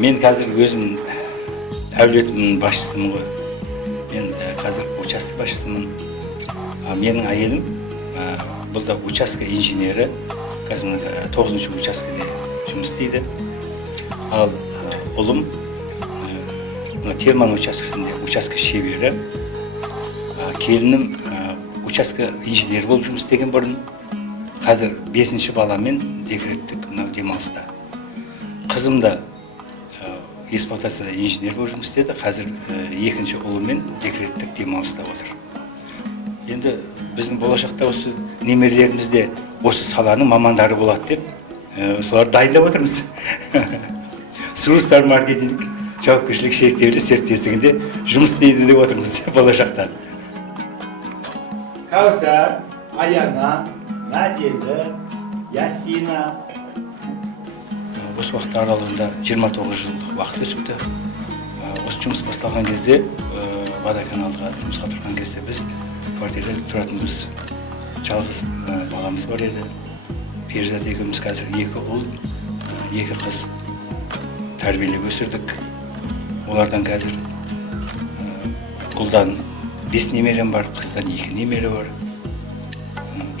Мен қазір өзім әулетімнің басшысымын ғой. Мен қазір участок басшысымын. Менің әйелім бұл да участка инженері. Қазір 9-шы участкеде жұмыс істейді. Ал ұлым Терман учаскесінде участка шебері. Келінім участка инженері болып жұмыс істеген бұрын. Қазір 5-ші баламен декреттік демалыста. Қызым да эксплуатацияда инженер болып жұмыс істеді. Қазір 2-ші ұлымен декреттік демалыста отыр. Енді біздің болашақта осы немерелеріміз де осы саланың мамандары болады деп солар дайындап отырмыз. Сурустар маркетинг жауапкершілігі шектеулі серіктестігінде жұмыс істейді деп отырмыз болашақта. Каусар, Аяна, Надежда, Ясина. Осы уақыт аралығында 29 жылдық уақыт өтіпті. Осы жұмыс басталған кезде, водоканалға жұмысқа тұрған кезде біз квартирада тұратынбыз. Жалғыз баламыз бар еді. Перизат екеуміз қазір 2 ұл, 2 қыз тәрбиелеп өсірдік. Олардан қазір ұлдан 5 немерем бар, қыздан 2 немере бар.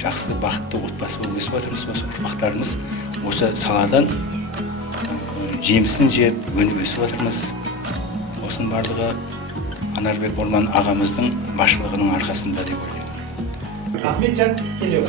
Жақсы, бақытты отбасы болып өсіп жатырмыз. Осы ұрпақтарымыз осы саладан жемісін жеп, өніп өсіп жатырмыз. Осының барлығы Анарбек Орман ағамыздың басшылығының арқасында деп ойлаймын. Ахметжан Келеуов.